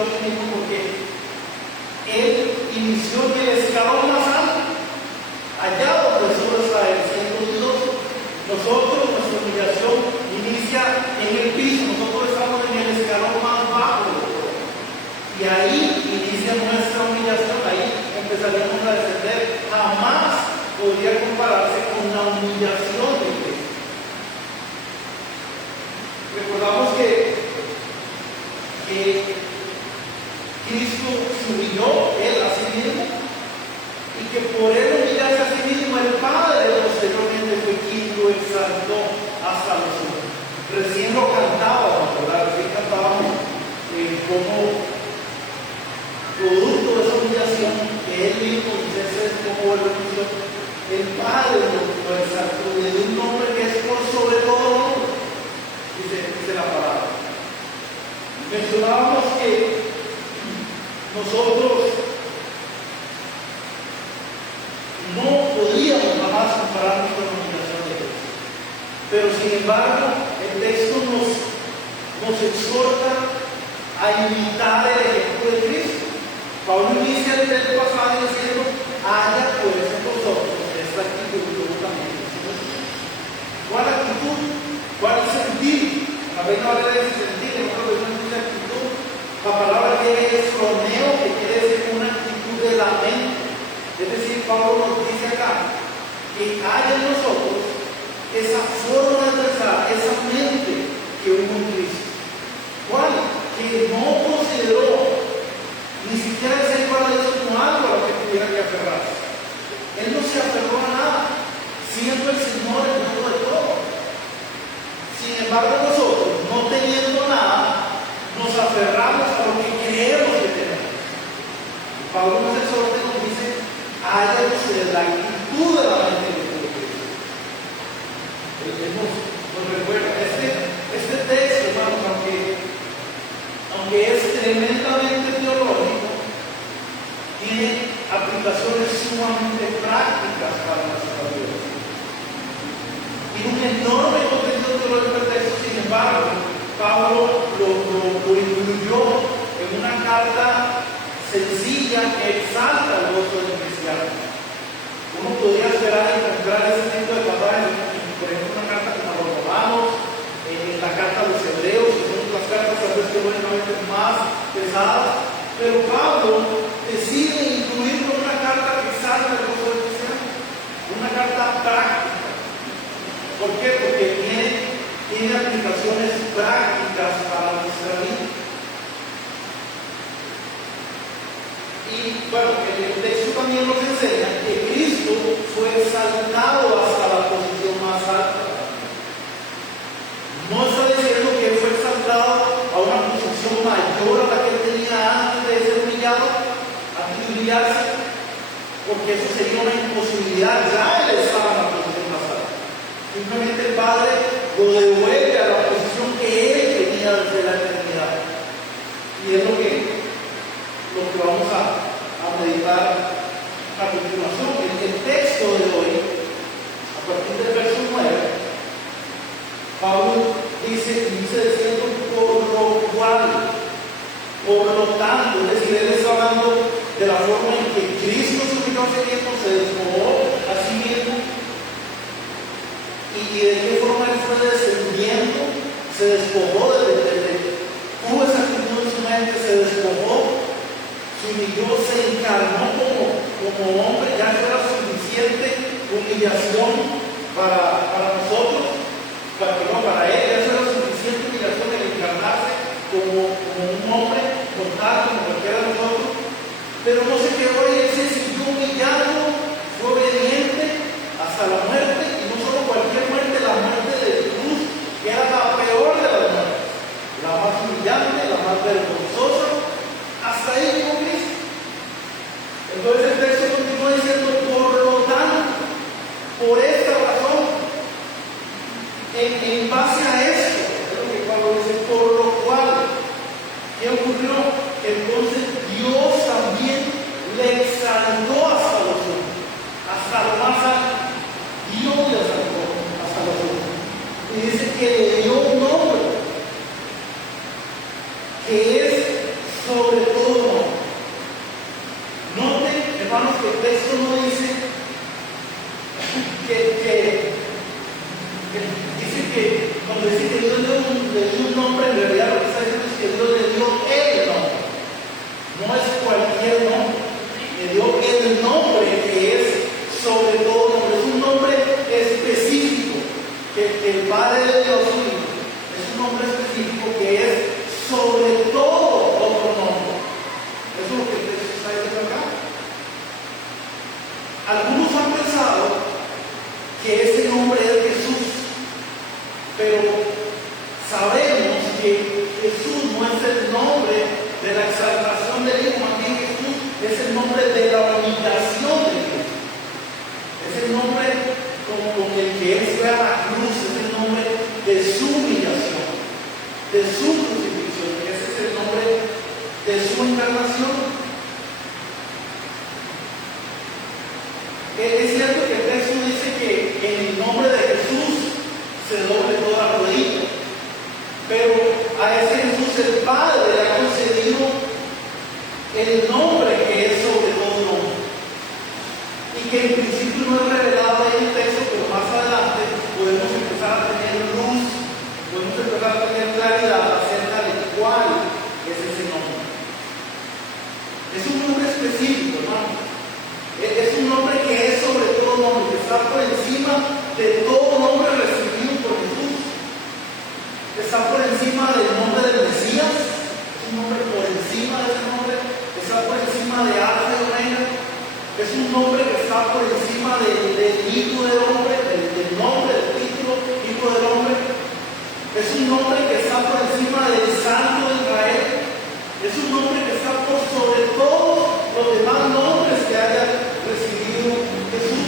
a sí mismo porque Él inició en el escalón más alto, allá donde solo está Él, siendo Dios. Nosotros, nuestra humillación inicia en el piso, nosotros estamos en el escalón más bajo. Y ahí inicia nuestra humillación, ahí empezaríamos a descender. Jamás podría compararse con la humillación de Cristo. Recordamos que Cristo se humilló, Él a sí mismo, y que por Él humillarse a sí mismo, el Padre posteriormente fue quien lo exaltó hasta los cielos. Recién lo cantábamos, ¿verdad? Recién cantábamos como producto de esa humillación que Él mismo dice como vuelve. El Padre lo exaltó, le dio un nombre que es por sobre todo nombre, dice la palabra. Mencionábamos que nosotros no podíamos jamás compararnos con la humillación de Dios, pero sin embargo el texto nos exhorta a imitar el ejemplo de Cristo. Pablo inicia el texto pasado diciendo: haya pues en vosotros esta actitud que yo también. ¿Cuál actitud? ¿Cuál sentir? La Reina Valera dice sentir, en otra versión dice actitud. La palabra griega es froneo, que quiere decir una actitud de la mente. Es decir, Pablo nos dice acá que haya en nosotros esa forma de pensar, esa mente que hubo en Cristo. ¿Cuál? Que no consideró ni siquiera ese igual a Dios como algo a lo que tuviera que aferrarse. Él no se aferró a nada, siendo el Señor el todo de todo. Sin embargo, nosotros, no teniendo nada, nos aferramos a lo que creemos que tenemos. Y Pablo nos exhorta y nos dice: haya ustedes la actitud de la mente de Cristo. Él nos recuerda. Este texto, hermanos, aunque es tremendamente teológico, tiene aplicaciones sumamente prácticas para nuestra vida. Tiene un enorme contenido teológico del texto. Sin embargo, Pablo lo incluyó en una carta sencilla que exalta el gozo del cristiano. Uno podría esperar encontrar ese tipo de pasajes, por ejemplo, una carta como a los Romanos, en la carta a los Hebreos, que son las cartas tal vez teóricamente más pesadas, pero Pablo decide incluirlo en una carta que exalta el gozo del cristiano, una carta práctica. ¿Por qué? Porque tiene aplicaciones prácticas para nuestra vida. Y bueno, el texto también nos enseña que Cristo fue exaltado hasta la posición más alta. No está diciendo que Él fue exaltado a una posición mayor a la que Él tenía antes de ser humillado, antes de humillarse, porque eso sería una imposibilidad. Ya Él estaba en la posición más alta. Simplemente el Padre lo devuelve a la posición que Él tenía desde la eternidad. Y es lo que vamos a meditar a continuación. El texto de hoy, a partir del verso 9, Pablo dice diciendo por lo cual, por lo tanto, es decir, él está hablando de la forma en que Cristo se humilló a sí mismo, se despojó a sí mismo, y de qué forma él fue descendiendo, se despojó tuvo esa actitud en su mente, se despojó, se humilló, se encarnó como hombre. Ya no era suficiente humillación para nosotros, para él, ya no era suficiente humillación el encarnarse como un hombre mortal como cualquiera de nosotros, pero no se quedó ahí. Él se siguió humillando, fue obediente hasta la muerte, y no solo cualquier muerte, la muerte de cruz, que era la peor de las muertes, la más humillante, la más vergonzosa. Hasta ahí llegó Cristo. Entonces el texto continúa diciendo: por lo tanto, por esta razón, en base a esto, es lo que Pablo dice, por lo cual, ¿qué ocurrió? Entonces Dios también le exaltó hasta lo sumo, hasta lo más alto. Dios le exaltó hasta lo sumo. Y dice que le dio un nombre que es sobre todo nombre. Noten, hermanos, que el texto no dice cuando dice que Dios le dio un nombre, en realidad lo que está diciendo es que Dios le dio el nombre. No es cualquier nombre. Le dio el nombre que es sobre todo nombre. Es un nombre específico que el Padre le dio a su Hijo. Es un nombre específico que es sobre todo otro nombre. Eso es lo que el texto está diciendo acá. Algunos han pensado que ese nombre es Jesús, pero sabemos que Jesús no es el nombre de la exaltación del Hijo, más bien Jesús es el nombre de la humillación de Dios. Es el nombre con el que Él fue a la cruz, es el nombre de su humillación, de su crucifixión. Ese es el nombre de su encarnación. Es cierto que el texto dice que en el nombre de Jesús se doble toda la rodilla, pero a ese Jesús el Padre le ha concedido el nombre que es sobre todo nombre, y que en principio no es revelado en el texto, pero más adelante podemos empezar a tener luz, podemos empezar a tener claridad acerca de cuál es ese nombre. Es un nombre específico, hermano. Es un nombre que es sobre todo nombre, que está por encima de todo nombre recibido por Jesús. Está por encima del nombre del Mesías, es un nombre por encima de ese nombre, está por encima de Alfa y Omega, es un nombre que está por encima del Hijo del Hombre, del nombre, del título, Hijo del Hombre. Es un nombre que está por encima del Santo de Israel. Es un nombre que está por sobre todos los demás nombres que haya recibido Jesús.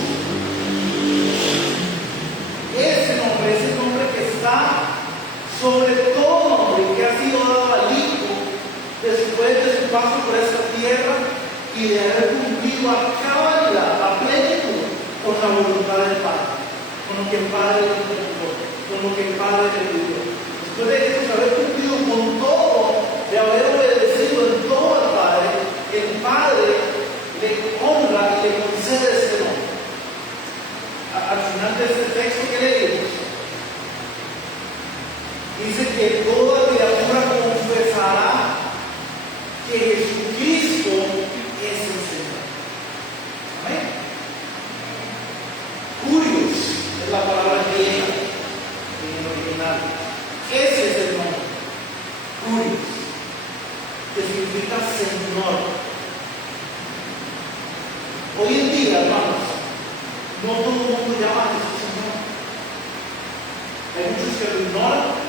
Ese nombre es el nombre que está sobre todo nombre, que ha sido dado al Hijo después de su paso por esta tierra y de haber cumplido a cabalidad, a plenitud, con la voluntad del Padre, con lo que el Padre le encomendó, con lo que el Padre le pidió. Después de eso, de haber cumplido con todo, de haber obedecido en todo al Padre, el Padre le honra y le concede ese nombre. Al final de este texto que leímos, dice que toda criatura confesará que Jesucristo es el Señor. Amén. Curios es la palabra griega en el original. Ese es el nombre. Curios, que significa Señor. Hoy en día, hermanos, no todo el mundo llama a Jesús Señor. Hay muchos que lo ignoran,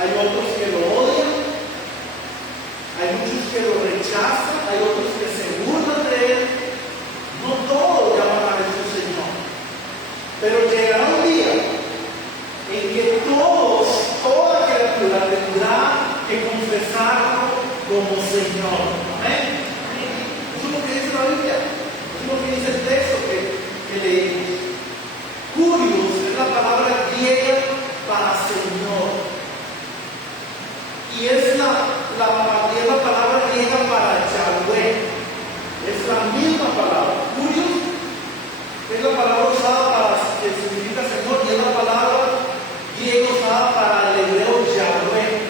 hay otros que lo odian, hay muchos que lo rechazan, hay otros que se burlan de Él. No todos llaman a Jesús Señor, pero llegará un día en que toda criatura tendrá que confesarlo como Señor. Amén. Eso es lo que dice la Biblia, eso es lo que dice el texto que leímos. Curios es la palabra griega para Señor, y es la palabra griega para Yahweh. Es la misma palabra. Curios es la palabra usada para que significa Señor, y es la palabra griega usada para el hebreo Yahweh.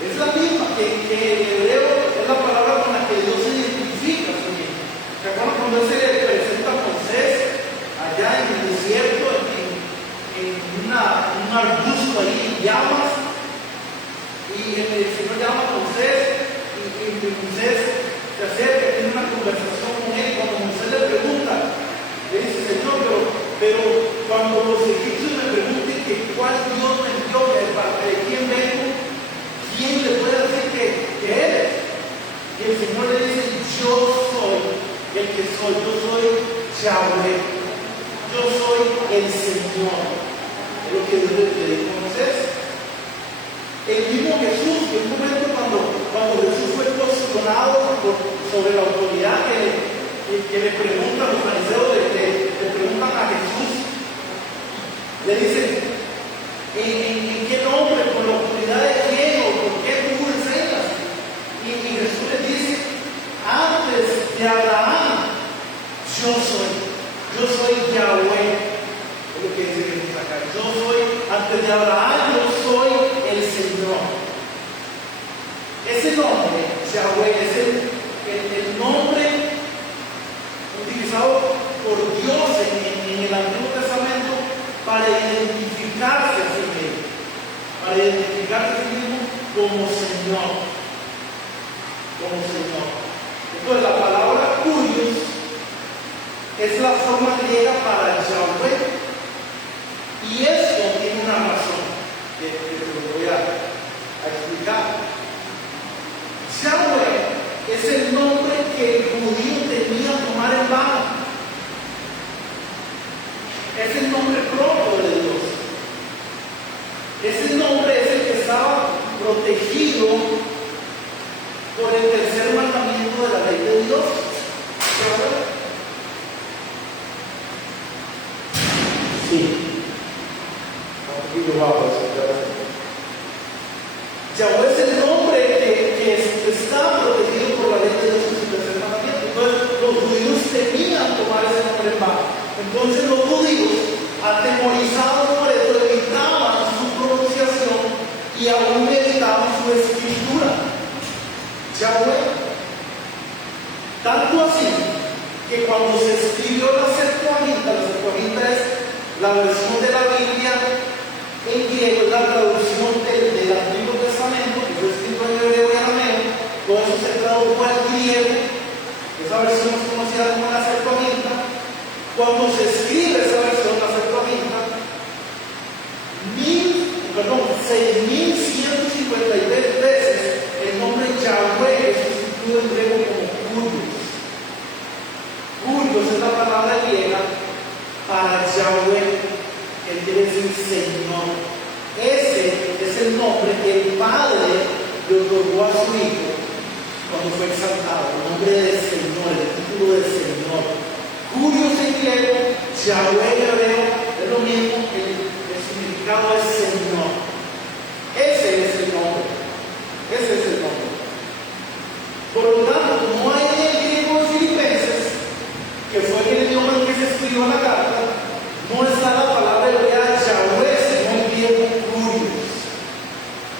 Es la misma que el hebreo es la palabra con la que Dios se identifica a sí mismo. ¿Se acuerdan cuando Él se le presenta a Moisés allá en el desierto, en un arbusto ahí en llamas? Y el Señor llama a Moisés, y Moisés se acerca, tiene una conversación con él. Cuando Moisés le pregunta, le dice: Señor, pero cuando los egipcios me pregunten que cuál Dios me envió, de quién vengo, ¿quién le puede decir que eres? Y el Señor le dice: yo soy el que soy, yo soy Yahweh, yo soy el Señor. Es lo que Dios le dijo a Moisés. El mismo Jesús, en un momento cuando Jesús fue cuestionado sobre la autoridad que le preguntan los fariseos, le preguntan a Jesús, le dicen: ¿en qué nombre, con la autoridad de quién, o por qué tú, ese nombre, Yahweh, es el nombre utilizado por Dios en el Antiguo Testamento para identificarse a sí mismo, para identificarse a sí mismo como Señor. Como Señor. Entonces la palabra Kurios es la forma griega para Yahweh, y esto tiene una razón que te lo voy a explicar. Yahweh es el nombre que el judío tenía que tomar en vano. Es el nombre propio de Dios. Ese nombre es el que estaba protegido por el tercer mandamiento de la ley de Dios. Sí. Yahweh es el nombre que está protegido por la ley de Dios en su tercer mandamiento. Entonces los judíos temían tomar ese nombre en vano. Entonces los judíos, atemorizados por eso, evitaban su pronunciación y aún evitaban su escritura. Yahweh. Tanto así que cuando se escribió la Septuaginta es la versión de la Biblia en griego, es la traducción del Antiguo Testamento, que fue escrito en hebreo y arameo. Todo eso se tradujo al griego. Esa versión es conocida como la Septuaginta. Cuando se escribe esa versión, la Septuaginta, 6.153 veces el nombre Yahweh es sustituido en griego como Kurios. Kurios es la palabra griega para Yahweh, que quiere decir Señor. Ese es el nombre que el Padre le otorgó a su Hijo cuando fue exaltado, el nombre del Señor, el título del Señor. Kurios en griego, Yahweh en hebreo, es lo mismo, el significado es Señor. Ese es el nombre. Ese es el nombre. Por lo tanto, no hay en el griego de Filipenses, que fue el idioma en que se escribió la carta, no está la palabra hebrea Yahweh, sino en griego Kurios.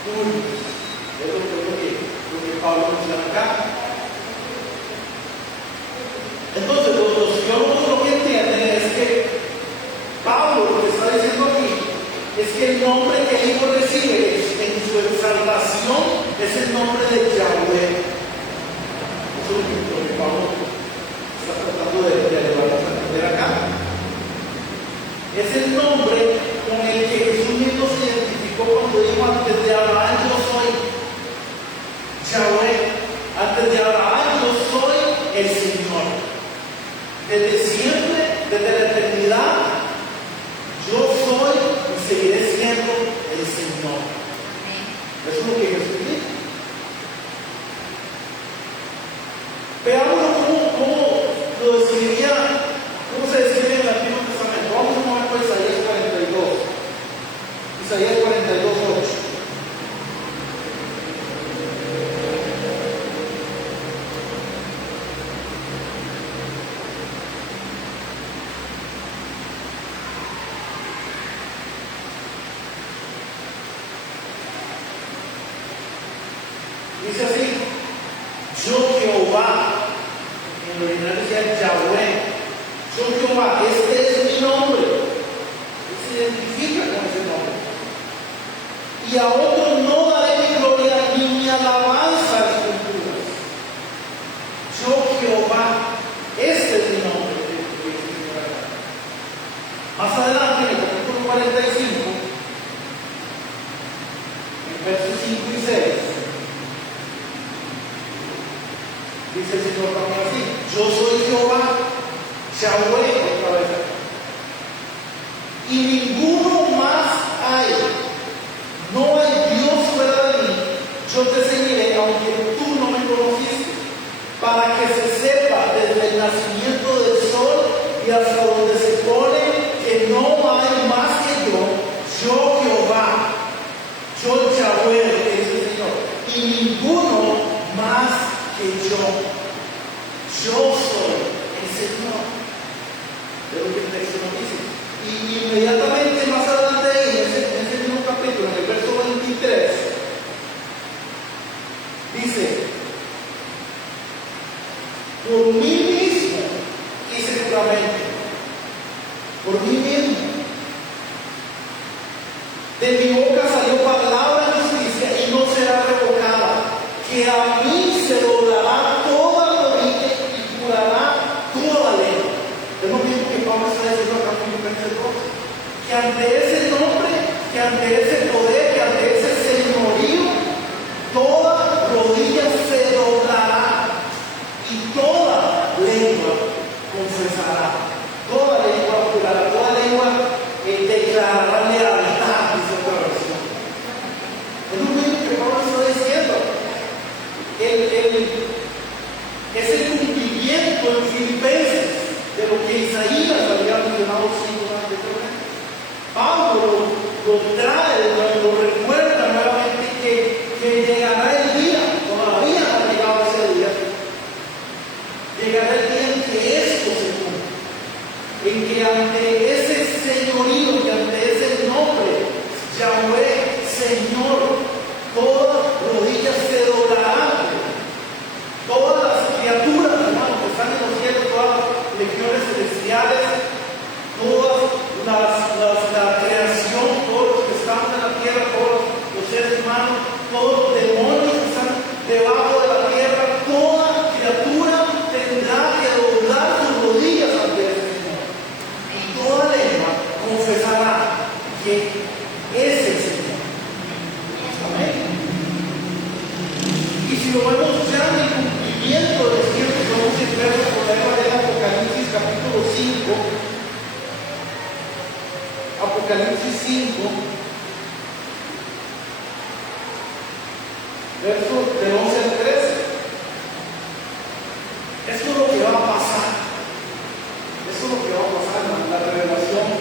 Kurios. Es lo que Pablo menciona acá. Entonces, los teólogos lo que entienden es que Pablo lo que está diciendo aquí es que el nombre que el Hijo recibe en su exaltación es el nombre de Yahweh. Eso es lo que Pablo está tratando de ayudarnos a entender acá. Es el nombre con el que Jesús mismo se identificó cuando dijo: antes de Abraham yo soy Yahweh, antes de Abraham yo soy el Señor. Desde siempre, desde la eternidad, yo soy y seguiré siendo el Señor. Eso es lo que Jesús dijo. Veamos cómo lo describía, cómo se describe en el Antiguo Testamento. Vamos a mover por Isaías 42. Isaías 42, 8. Dice así: yo Jehová, en el original decía Yahweh, yo Jehová, este es mi nombre. Él se identifica con ese nombre. Y a otro no daré mi gloria ni mi alabanza a esculturas. Yo Jehová, este es mi nombre. Más adelante, en el capítulo 45, en versos 5 y 6, dice el Señor también así: yo soy Jehová, Yahweh, otra vez, y ninguno más hay. No hay Dios fuera de mí. Yo te seguiré aunque tú no me conociste, para que se sepa desde el nacimiento del sol y hasta donde se pone que no hay más que yo Jehová, yo Yahweh, dice el Señor, y ninguno más que yo. Yo soy el Señor. Es lo que el texto nos dice. Y inmediatamente más adelante en ese mismo capítulo, en el verso 23, Dice, por mí mismo hice juramento, por mí mismo. De mi boca salió palabra de justicia y no será revocada, que a mí se doblará toda rodilla y jurará toda lengua. Es lo mismo que Pablo está diciendo acá en Filipenses 2, que ante ese nombre, que ante ese poder, que ante ese señorío, toda rodilla se doblará y toda lengua confesará, toda lengua jurará, toda lengua declarará lealtad, dice otra versión. Es lo mismo que Pablo está diciendo. Es el cumplimiento en Filipenses de lo que Isaías había mencionado 5 años anteriormente. Pablo lo trae, lo recuerda nuevamente que llegará el día, todavía no ha llegado ese día, llegará el día en que esto se cumpla, en que ante ese señorío, que ante ese nombre, Yahweh, Señor, todas rodillas se doblarán, todas las criaturas, hermanos, que están en los cielos, todas las legiones celestiales, la creación, todos los que están en la tierra, todos los seres humanos, todos los demonios que están debajo de la tierra, toda criatura tendrá que doblar sus rodillas ante el Señor. Y toda lengua confesará que es el Señor. Amén. Y si lo vemos ya en el cumplimiento de los tiempos, vamos a ver por la de Apocalipsis capítulo 5. Apocalipsis 5, versos del 11 al 13. Esto es lo que va a pasar. Esto es lo que va a pasar en la revelación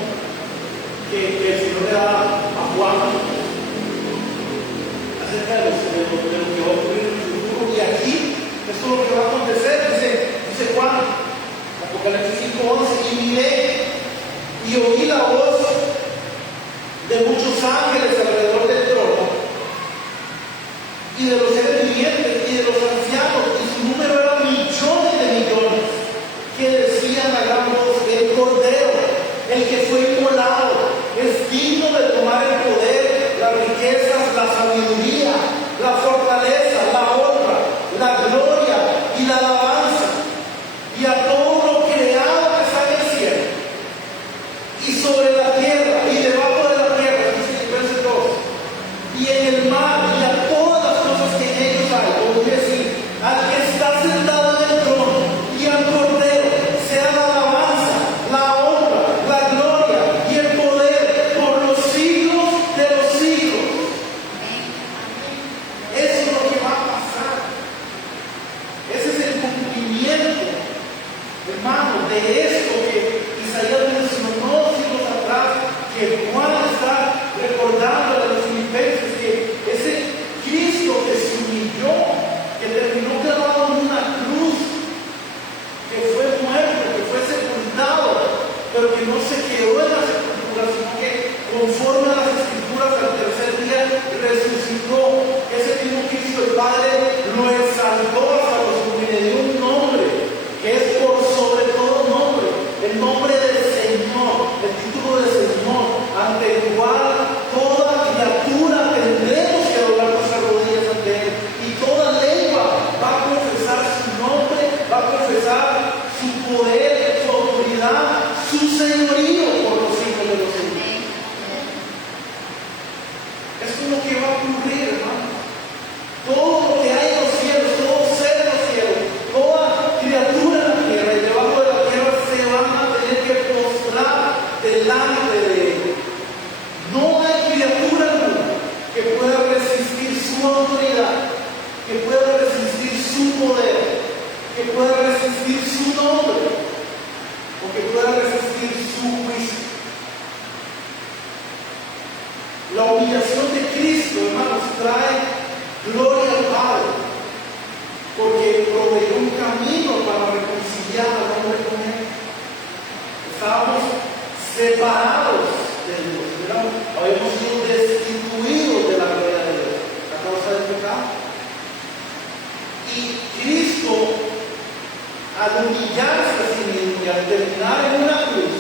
que el Señor le da a Juan acerca de lo que va a ocurrir en el futuro. Y aquí, esto es lo que va a acontecer. Dice Juan, Apocalipsis 5:11, y miré y oí la voz de muchos ángeles alrededor del trono, y de los seres vivientes, y de los ancianos, y su número era millones de millones, que decían a gran voz: el Cordero, el que fue inmolado, es digno de tomar el poder, las riquezas, la sabiduría, la fortaleza, la honra, la gloria y la alabanza, y a todo lo creado que está en el cielo y sobre la tierra y debajo de la tierra, dice Filipenses 2, y en el mar, y a todas las cosas que en ellos hay, como decir, al que está sentado en el trono y al Cordero, sea la alabanza, la honra, la gloria y el poder por los siglos de los siglos. Eso es lo que va a pasar. Ese es el cumplimiento, hermano, de esto que Isaías mencionó siglos atrás, que Juan está recordando a los filipenses, que ese Cristo que se humilló, que terminó clavado en una cruz, que fue muerto, que fue sepultado, pero que no se quedó en la sepultura, sino que conforme a las Escrituras al tercer día resucitó. Ese mismo Cristo, el Padre, lo exaltó hasta los que le dio un nombre que es por sobre todo nombre, el nombre del Señor, el título del Señor, ante el cual toda criatura tendremos que doblar nuestras rodillas ante Él, y toda lengua va a confesar su nombre, va a confesar su poder, su autoridad, su señorío por los siglos de los siglos. Esto es lo que va a ocurrir, hermano. Todo lo que hay en los cielos, todo ser en los cielos, toda criatura en la tierra y debajo de la tierra se van a tener que postrar delante de Él. No hay criatura alguna que pueda resistir su autoridad, que pueda resistir su poder, que pueda resistir su nombre, o que pueda resistir su juicio. La humillación de Cristo, hermanos, trae gloria al Padre, porque proveyó un camino para reconciliar al hombre con Él. Estábamos separados de Dios, habíamos sido destituidos de la gloria de Dios a causa del pecado. Y Cristo, al humillarse a sí mismo y al terminar en una cruz,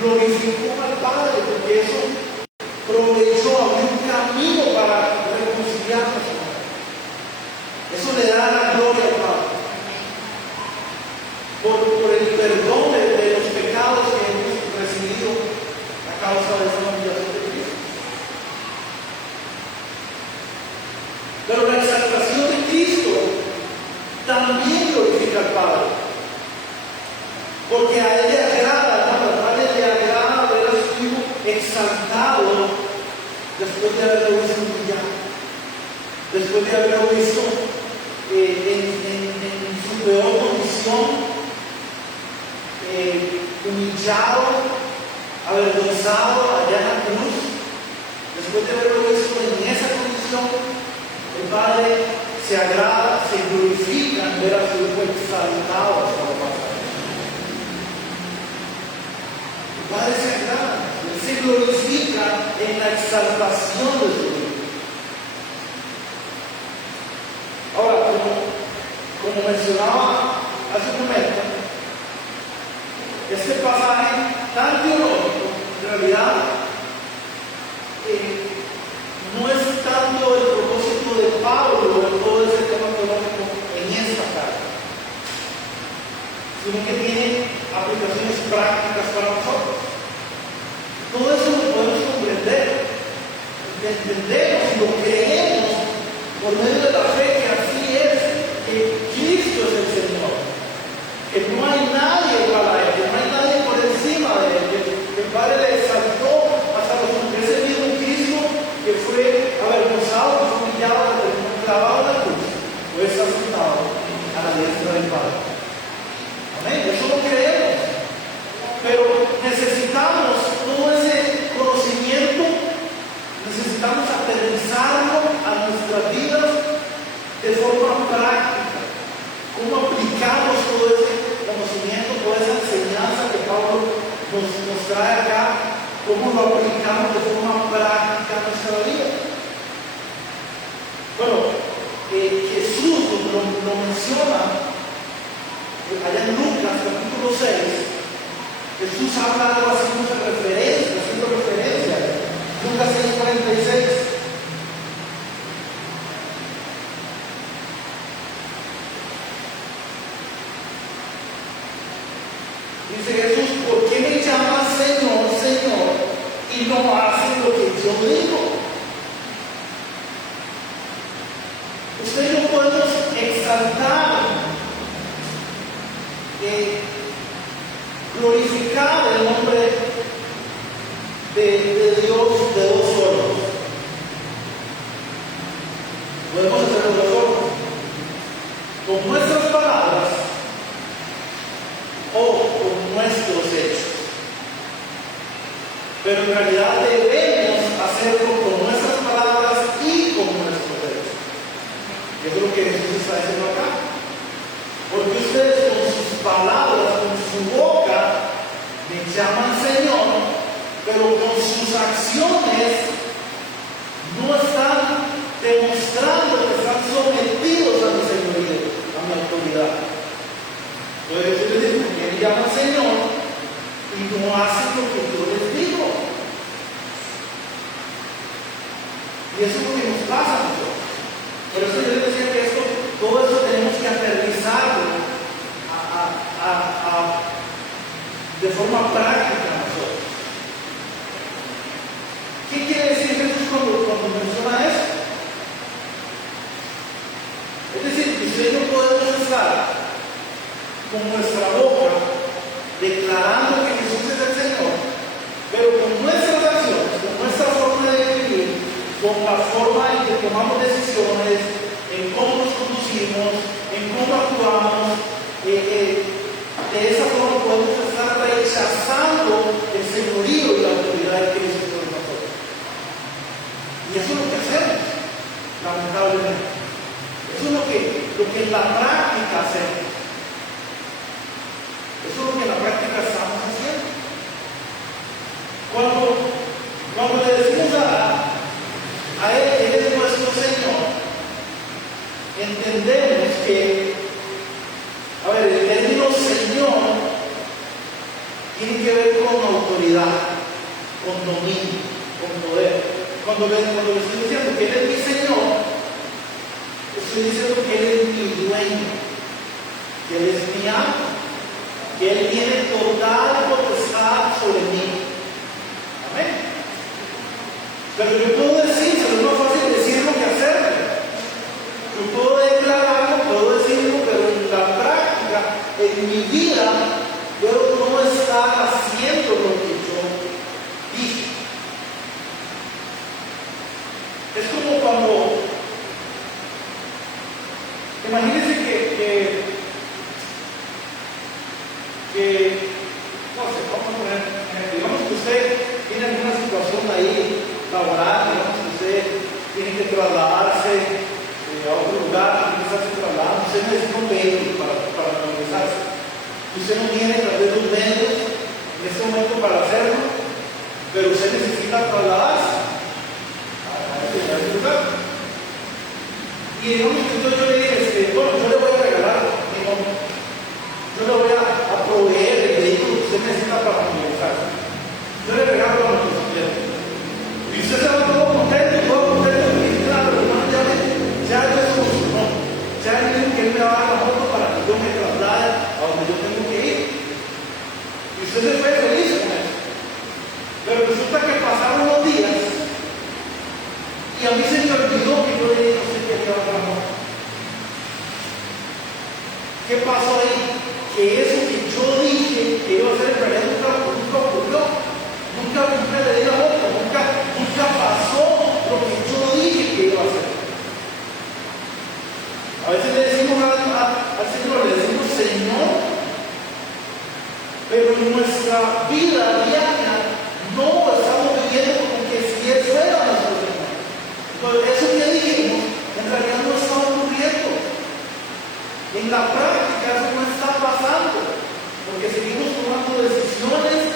glorificó al Padre, porque eso proveyó un camino para reconciliarnos con Él. Eso le da la gloria al Padre. Por el perdón de los pecados que hemos recibido a causa de esa humillación de Cristo. Pero la exaltación de Cristo también glorifica al Padre. Porque a Él le agrada, hermano, a Él le agrada ver a su Hijo exaltado después de haberlo visto humillado, después de haberlo visto en su peor condición, humillado, avergonzado allá en la cruz. Después de haberlo visto en esa condición, el Padre se agrada, se glorifica en ver a su Hijo exaltado hasta la paz. El Padre se agrada, Él se glorifica en la exaltación de su Hijo. Ahora, como mencionaba hace un momento, este pasaje tan teológico, en realidad, no es tanto el propósito de Pablo de todo ese tema teológico en esta carta, sino que tiene aplicaciones prácticas para nosotros. Todo eso lo podemos comprender, entendemos y lo creemos por medio de la fe que así es, que Cristo es el Señor, que no hay nadie igual a Él, que no hay nadie por encima de Él, que el Padre le exaltó hasta los hombres. Ese mismo Cristo que fue avergonzado, que fue humillado, que fue clavado en la cruz, fue sentado a la diestra del Padre. Amén, eso lo creemos. Pero necesitamos todo ese conocimiento, necesitamos aterrizarlo a nuestras vidas de forma práctica. ¿Cómo aplicamos todo ese conocimiento, toda esa enseñanza que Pablo nos trae acá? ¿Cómo lo aplicamos de forma práctica a nuestra vida? Bueno, Jesús lo menciona allá en Lucas capítulo 6. Jesús habla algo así, haciendo referencia. Lucas 6:46. Dice Jesús: ¿por qué me llaman Señor, Señor, y no hacen lo que yo digo? Ustedes no podemos exaltar, glorificar el nombre de Dios de dos formas. Podemos hacerlo de dos formas: con nuestras palabras o con nuestros hechos. Pero en realidad debemos hacerlo con nuestras palabras y con nuestros hechos. Eso es lo que Jesús está diciendo acá. Porque ustedes con sus palabras, con su boca, me llaman Señor, pero con sus acciones no están demostrando que están sometidos a mi señorío, a mi autoridad. Entonces Jesús les dice: ¿por qué me llaman Señor y no hacen lo que yo les digo? Y eso es lo que nos pasa a nosotros. Por eso yo les decía que todo eso tenemos que aterrizarlo de forma práctica a nosotros. ¿Qué quiere decir Jesús cuando menciona eso? Es decir, que ustedes no podemos estar con nuestra boca declarando que Jesús es el Señor, pero con nuestras acciones, con nuestra forma de vivir, con la forma en que tomamos decisiones, en cómo nos conducimos, en cómo actuamos, de esa forma podemos estar rechazando el señorío y la autoridad de Cristo sobre nosotros. Y eso es lo que hacemos, lamentablemente. Eso es lo que en la práctica hacemos. Eso es lo que en la práctica estamos haciendo. Cuando le decimos a Él, Él es nuestro Señor, entendemos que, a ver, el término Señor tiene que ver con autoridad, con dominio, con poder. Cuando le estoy diciendo que Él es mi Señor, estoy diciendo que Él es mi dueño, que Él es mi amo, que Él tiene total potestad sobre mí. Amén. Pero yo puedo decir, es más fácil decirlo que hacerlo. Yo puedo declararlo, puedo decirlo, pero en la práctica, en mi vida, puedo no estar haciendo lo que yo dije. Es como cuando, imagínense no sé, vamos a poner, digamos que usted tiene alguna situación ahí laboral, digamos que usted tiene que trasladarse a otro lugar, tiene que estarse trasladando, usted necesita un vehículo para movilizarse. Usted no tiene tal vez los medios en este momento para hacerlo, pero usted necesita trasladarse a ese lugar. Y digamos que entonces yo le dije, bueno, yo le voy a regalar mi nombre. Yo le voy a proveer el vehículo que usted necesita para movilizarse. Yo le regalo la motocicleta. Y usted se va todo contento, y dice, claro, hermano, ya me solucionó. Ya le dijo que él me va a dar la moto para que yo me traslade a donde yo tengo que ir. Y usted se fue feliz con eso. Pero resulta que pasaron los días y a mí se me olvidó que yo le dije a usted que iba a dar la moto. ¿Qué pasó ahí? Que eso que yo dije que iba a hacer en realidad nunca ocurrió. Nunca le di la boca, nunca pasó lo que yo dije que iba a hacer. A veces le decimos al Señor, le decimos Señor, pero en nuestra vida diaria no estamos viviendo como que si Él fuera nuestro Señor. Entonces, eso que dijimos en realidad no está ocurriendo. En la práctica eso no está pasando, porque seguimos tomando decisiones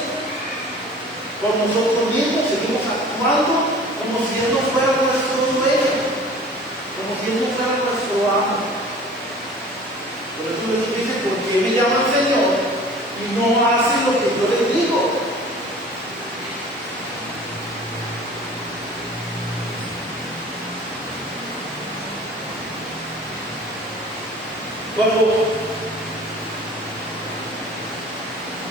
por nosotros mismos, seguimos actuando como si Él no fuera nuestro dueño, como si Él no fuera nuestro amo. Por eso Jesús dice, ¿por qué me llaman Señor y no hacen lo que yo les digo?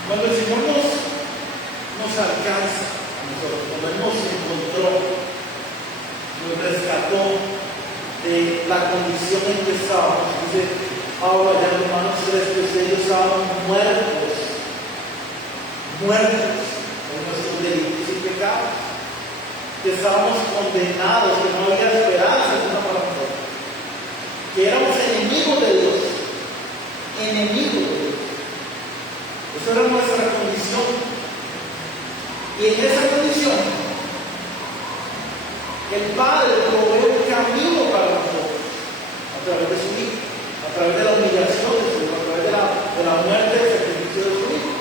Cuando el Señor nos alcanza, cuando Él nos encontró, nos rescató de la condición en que estábamos, dice ahora ya en Romanos 3, que ellos estaban muertos en nuestros delitos y pecados, que estábamos condenados, que no había esperanza en una para nosotros, que éramos enemigos de Dios. Esa era nuestra condición. Y en esa condición, el Padre provee un camino para nosotros, a través de su Hijo, a través de la humillación de su Hijo, a través de la muerte y el sacrificio de su Hijo.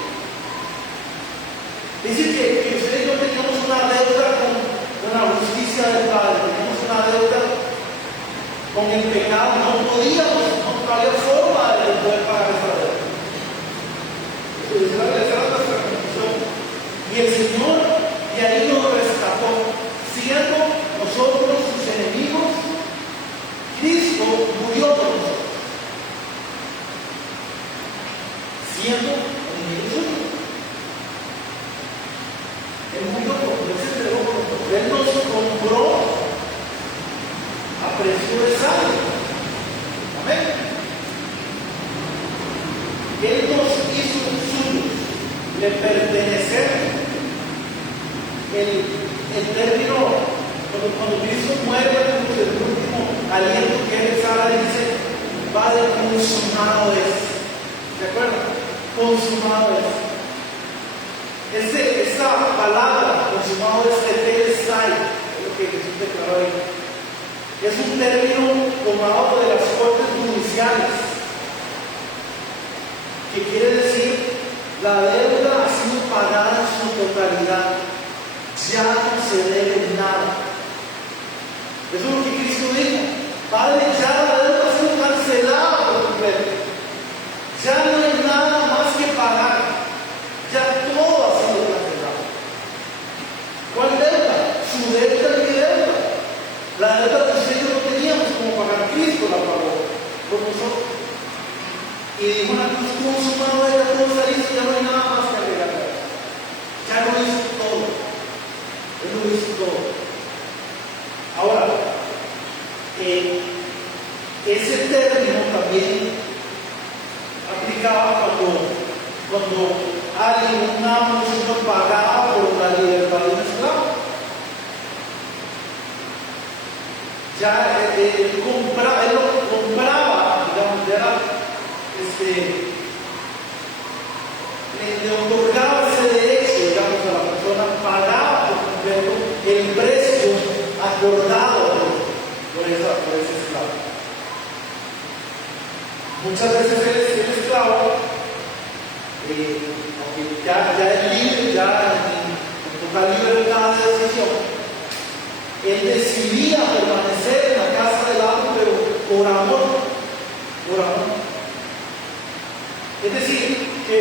Dice que usted y yo teníamos una deuda con la justicia del Padre, teníamos una deuda con el pecado, no había forma de poder pagar esa deuda. Esa era nuestra condición. Y el Señor de ahí nos rescató, siendo nosotros sus enemigos. Cristo murió por nosotros, siendo enemigos suyos. Él murió por nosotros, Él se entregó por nosotros, Él nos compró a precio de sangre. Amén. Él nos hizo suyos, de pertenecer. El término, cuando Cristo muere, el último aliento que Él exhala, dice, Padre, consumado es. ¿De acuerdo? Consumado es. Esta palabra, consumado es, tetelestai, es lo que Jesús declaró ahí. Es un término tomado de las cortes judiciales, que quiere decir la deuda ha sido pagada en su totalidad, ya no se debe nada. Eso es lo que Cristo dijo. Padre, ya la deuda ha sido nosotros. Y dijo una cruz, consumado era, todo está listo, ya no hay nada más que agregar. Ya lo hizo todo. Él lo hizo todo. Ahora, ese término también aplicaba cuando alguien, un amo, un señor pagaba por la libertad de un esclavo. Ya él lo compraba, digamos, ya le otorgaba ese derecho, digamos, a la persona, pagaba por completo el precio acordado por ese esclavo. Muchas veces el esclavo, aunque ya es libre, ya en total libertad de decisión, él decidía permanecer en la casa del amo, pero por amor. Es decir, que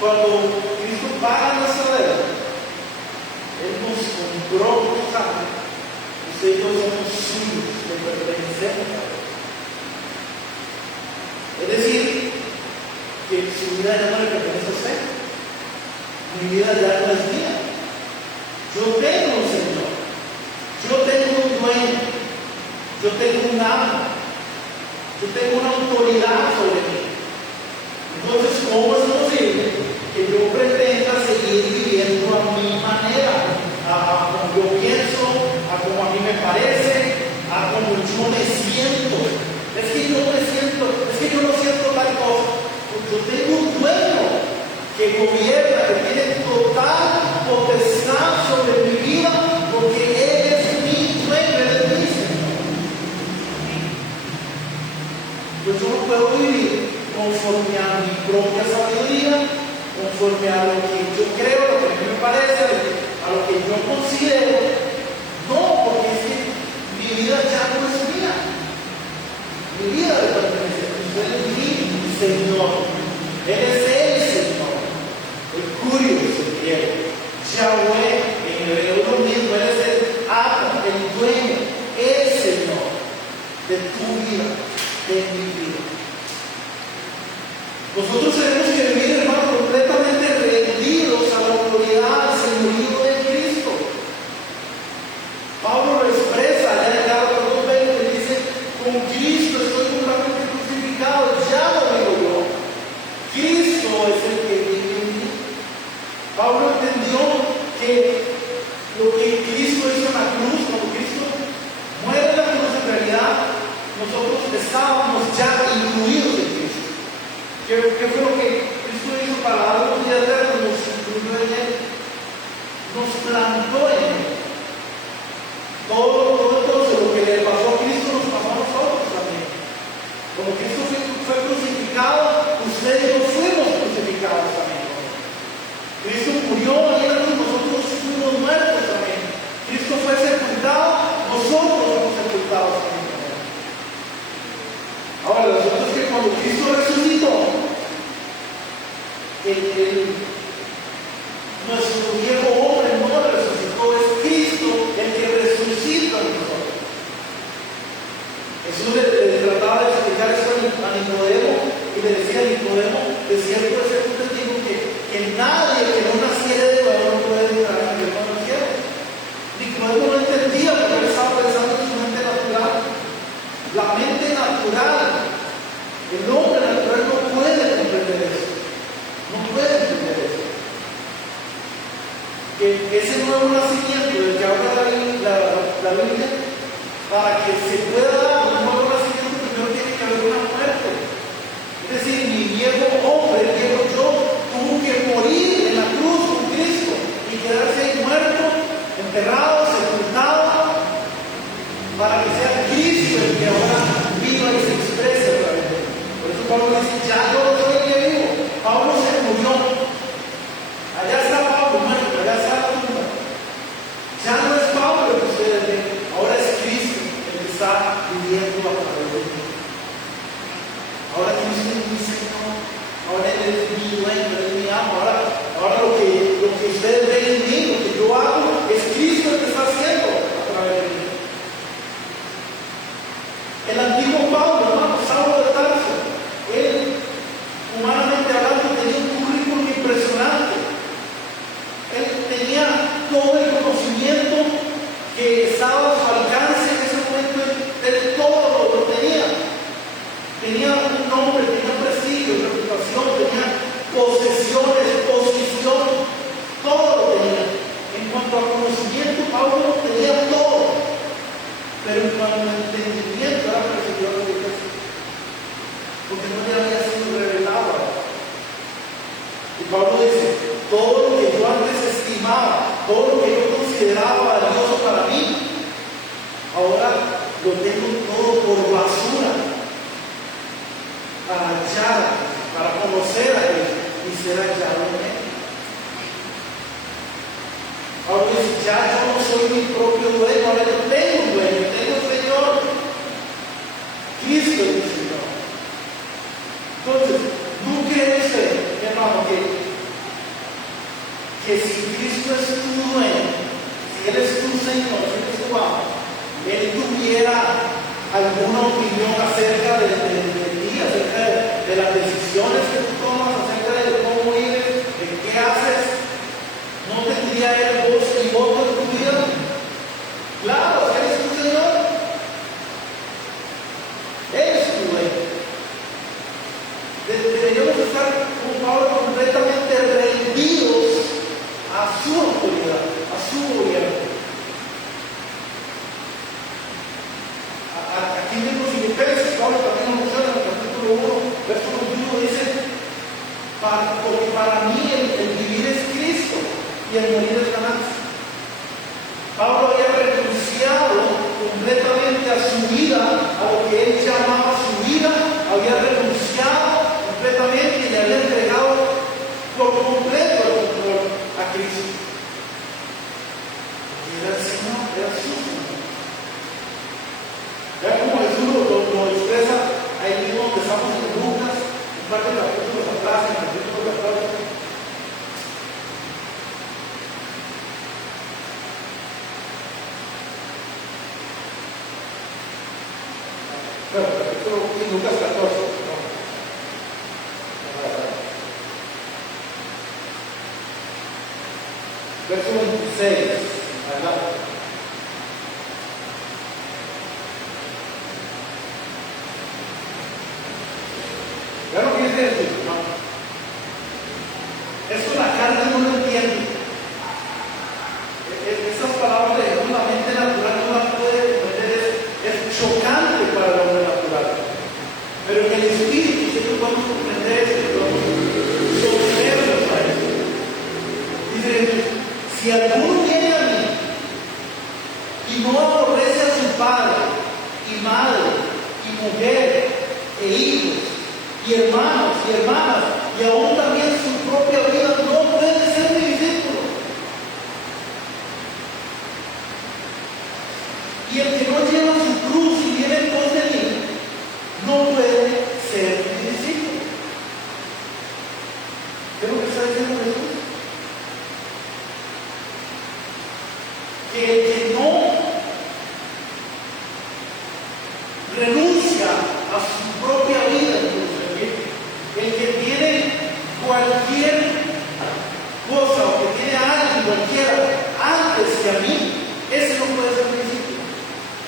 cuando Cristo paga nuestra deuda, Él nos compró con sangre, usted y yo somos suyos, le pertenecemos a Él. Es decir, que su vida ya no le pertenece a usted, mi vida ya no es mía. Yo tengo un Señor, yo tengo un dueño, yo tengo un amo, yo tengo una autoridad sobre mí. Entonces, ¿cómo es posible que yo pretenda seguir viviendo a mi manera, a como yo pienso, a como a mí me parece, a como yo me siento? Es que yo no siento tal cosa. Pues yo tengo un dueño que gobierna, que tiene total potestad sobre mi vida, porque Él es mi dueño, Él es mi Señor. Pues yo no puedo vivir conforme a mi propia sabiduría, conforme a lo que yo creo, a lo que a mí me parece, a lo que yo considero. No, porque es que mi vida ya no es mía. Mi vida le pertenece a Cristo. Él es mi Señor. Él es el Señor. El Curios en griego. Yahweh en hebreo es lo mismo. Él es el amo, el dueño, el Señor de tu vida, de mi vida. Nosotros tenemos que vivir, hermano, completamente rendidos a la autoridad, al señorío de Cristo. Pablo lo expresa allá en Gálatas 2:20, dice: con Cristo estoy juntamente crucificado, ya lo digo yo. Cristo es el que vive en mí. Pablo entendió que lo que Cristo hizo en la cruz, cuando Cristo muere en la cruz, en realidad nosotros estábamos ya incluidos en Cristo. ¿Qué fue lo que Cristo hizo para darnos vida eterna? Nos incluyó en Él, nos plantó en Él. Todo lo que le pasó a Cristo nos pasó a nosotros también. Como Cristo fue crucificado, ustedes y yo fuimos crucificados también. Cristo murió y nosotros fuimos muertos también. Cristo fue sepultado, nosotros fuimos sepultados también. Ahora, lo cierto es que cuando Cristo resucitó, nuestro viejo hombre no resucitó, es Cristo el que resucita a nosotros. Jesús le trataba de explicar eso a Nicodemo y le decía a Nicodemo: de cierto te digo que nadie que no naciere de nuevo no puede entrar en el reino de los cielos. Nicodemo no entendía porque él estaba pensando en su mente natural. La mente natural, el hombre natural no puede comprender eso. No puede entender eso. Que ese nuevo nacimiento del que habla la Biblia, para que se pueda dar un nuevo nacimiento, primero tiene que haber una muerte. Es decir, mi viejo hombre, el viejo yo, tuvo que morir en la cruz con Cristo y quedarse ahí muerto, enterrado, sepultado, para que sea Cristo el que ahora viva y se exprese otra vez. Por eso Pablo dice: ya yo no soy el que vivo. Pablo se murió. Allá está Pablo muerto, allá está la tumba. Ya no es Pablo el que ustedes ven, ahora es Cristo el que está viviendo a través de mí. Ahora Cristo es mi Señor, ahora Él es mi dueño, Él es mi amo. Ahora lo que ustedes ven en mí, lo que yo hago, es Cristo el que está haciendo a través de mí. El antiguo Pablo, propio dueño. Ahora yo tengo un dueño, tengo un Señor. Cristo es mi Señor. Entonces, ¿no cree usted, mi hermano, que si Cristo es tu dueño, si Él es tu Señor, si Él es tu amo, Él tuviera alguna opinión acerca de ti, acerca de las decisiones que tú tomas, acerca de cómo vives, de qué haces? ¿No tendría Él voz y voto en tu vida? Claro, Él es tu Señor. Él es tu dueño. Deberíamos estar, como Pablo, completamente rendidos a su autoridad, a su gobierno. Aquí mismo Filipenses, Pablo también lo menciona en el capítulo 1, verso 21, dice, porque para mí el vivir es Cristo y el morir es ganancia. Pablo había renunciado completamente a su vida, a lo que él llamaba su vida, había renunciado completamente y le había entregado por completo el control a Cristo. Y era el Señor, era su Señor. Vean cómo Jesús lo expresa ahí mismo donde estamos en Lucas, un par de capítulos atrás, en el capítulo 14. Bueno, capítulo Lucas 14. Verso 26. Adelante. Vean lo que dice Jesús, ¿no? Esto la carne no lo entiende. Esas palabras de Jesús, la mente natural no las puede comprender, es chocante para el hombre natural. Pero en el espíritu sí que podemos comprender esto, podemos sostenernos a eso. Dice Jesús, si alguno viene a mí y no aborrece a su padre y madre y mujer e hijos y hermanos y hermanas y aún también su propia vida, no puede ser mi discípulo. Y el que no lleva su cruz y viene en pos de mí, no puede ser mi discípulo. ¿Qué es lo que está diciendo Jesús? Que el que no renuncia a su propia vida, el que tiene cualquier cosa o que tiene a alguien cualquiera antes que a mí, ese no puede ser mi discípulo.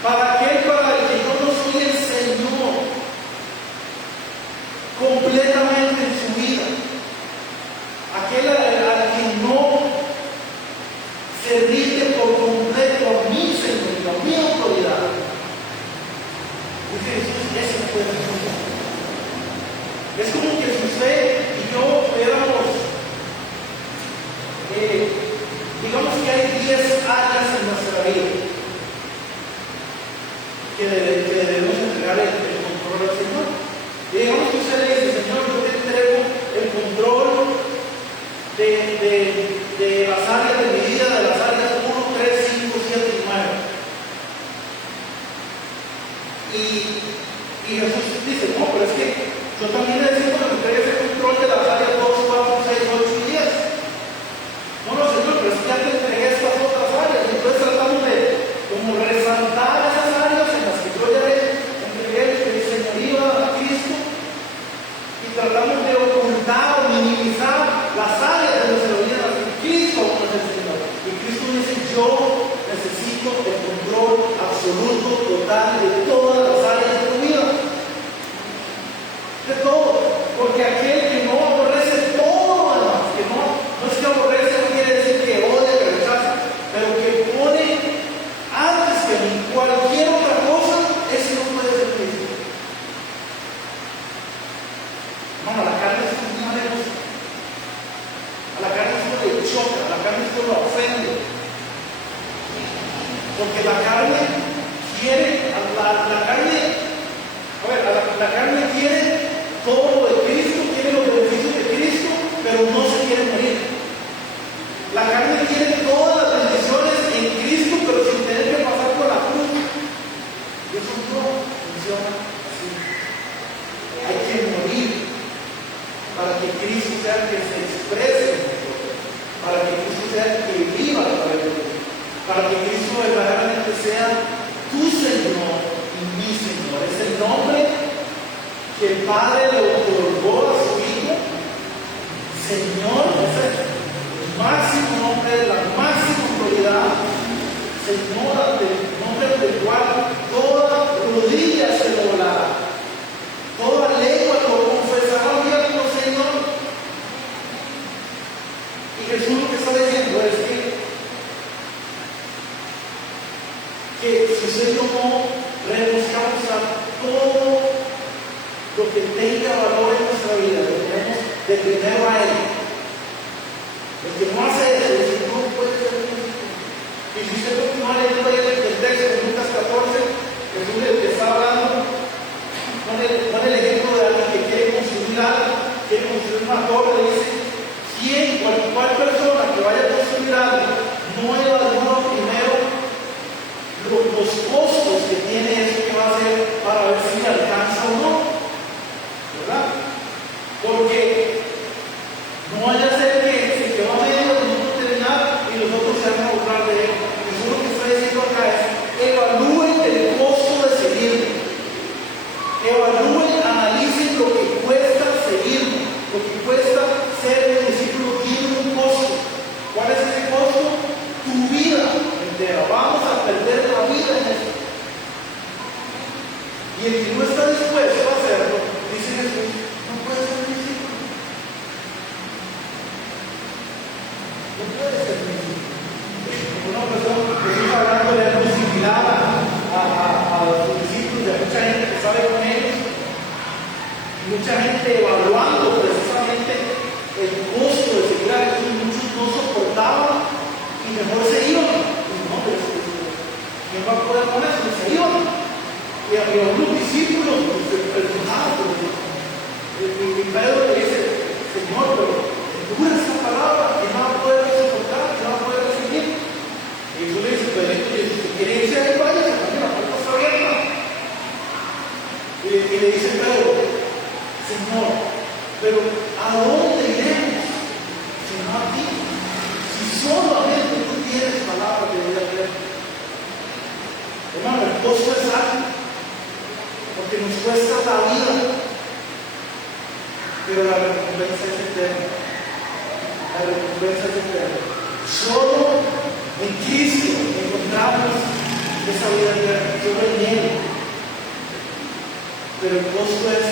Para aquel para el que yo no soy el Señor completamente en su vida, aquel al que no se rinde por completo a mi Señor, a mi autoridad, dice Jesús, ese no puede ser mi discípulo. Es como que si usted y yo fuéramos, digamos que hay 10 áreas en nuestra vida que debemos entregar el control al Señor. Y digamos que usted le dice, Señor, yo te entrego el control de las áreas de mi vida, de las áreas 1, 3, 5, 7 y 9. Y Jesús dice, no, pero es que yo también necesito que me entregues el control de las áreas 2, 4, 6, 8 y 10. No, Señor, pero es que ya te entregué estas otras áreas. Y entonces tratamos de como resaltar esas áreas en las que yo ya entregué el señorío a Cristo. Y tratamos de ocultar o minimizar las áreas de nuestra vida en las que Cristo no es el Señor. Y Cristo dice, yo necesito el control absoluto, total de todas las áreas de tu vida. De todo, porque aquel que no aborrece todo funciona así. Hay que morir para que Cristo sea el que se exprese en nosotros, para que Cristo sea el que viva a través de nosotros, para que Cristo verdaderamente sea tu Señor y mi Señor. Es el nombre que el Padre le otorgó a su Hijo, Señor. Es el máximo nombre, la máxima autoridad, Señor, el nombre del cual toda rodilla se doblará, toda lengua lo confesará abierto, Señor. Y Jesús lo que está diciendo es que si usted y yo no renunciamos a todo lo que tenga valor en nuestra vida, lo tenemos de primero a Él. El que no hace eso, dice, no puede ser mío. Y si usted continúa leyendo ahí el texto de Lucas 14, Jesús le está hablando, pone el ejemplo de alguien que quiere construir algo, quiere construir una torre, le dice, cual persona que vaya a construir algo, no evalúa primero los costos que tiene eso que va a hacer para ver si le alcanza o no, ¿verdad? Porque no vaya a ser que se quedó a medio de no terminar y los otros se van a burlar de él. Jesús lo que está diciendo acá es: evalúen el costo de seguirme, evalúen, analicen lo que cuesta seguirme, lo que cuesta ser un discípulo. Tiene un costo. ¿Cuál es ese costo? Tu vida entera. Vamos a perder la vida en esto. Y el que no está dispuesto a hacerlo, dice Jesús, no puede ser mi discípulo. No puede ser mi discípulo. Una persona que está hablando de algo similar a los discípulos, de mucha gente que sabe con ellos, mucha gente evaluando precisamente el costo de seguir a Jesús. Muchos no soportaban y mejor se iban. No, pero ¿quién va a poder con eso? Se iban. Y había unos discípulos presionados. Y Pedro le dice: Señor, pero dura esta palabra, ¿quién va a poder soportar? ¿Quién va a poder recibir? Y Jesús le dice: Pedro, si quiere irse ahí, vaya, también la puerta está abierta. Y le dice Pedro: Señor, pero ¿a dónde iremos? Sino a ti. Si solamente tú tienes palabras de vida eterna. Hermano, el costo es alto, porque nos cuesta la vida, pero la recompensa es eterna. La recompensa es eterna. Solo en Cristo encontramos esa vida eterna, solo en Él. Pero el costo es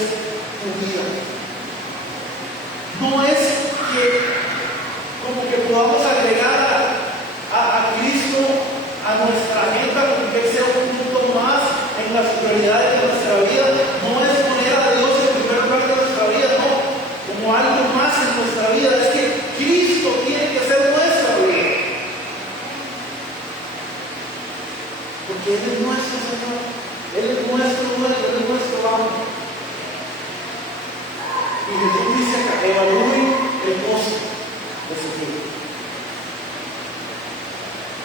tu vida. No es que como que podamos agregar a Cristo a nuestra agenda, como que sea un punto más en las prioridades de nuestra vida. No es poner a Dios en primer lugar de nuestra vida, no, como algo más en nuestra vida. Es que Cristo tiene que ser nuestra vida, porque Él es nuestro Señor, Él es nuestro dueño, Él es nuestro amo. Y Jesús dice acá: evalúen el costo de seguir.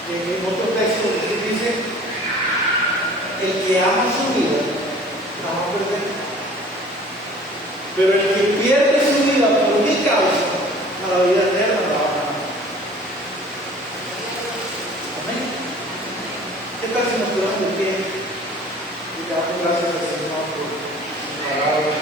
En otro texto Jesús dice: el que ama su vida la va a perder, pero el que pierde su vida por mi causa, a la vida eterna la va a ganar. Amén. ¿Qué tal si nos quedamos de pie y le damos gracias al Señor por su palabra?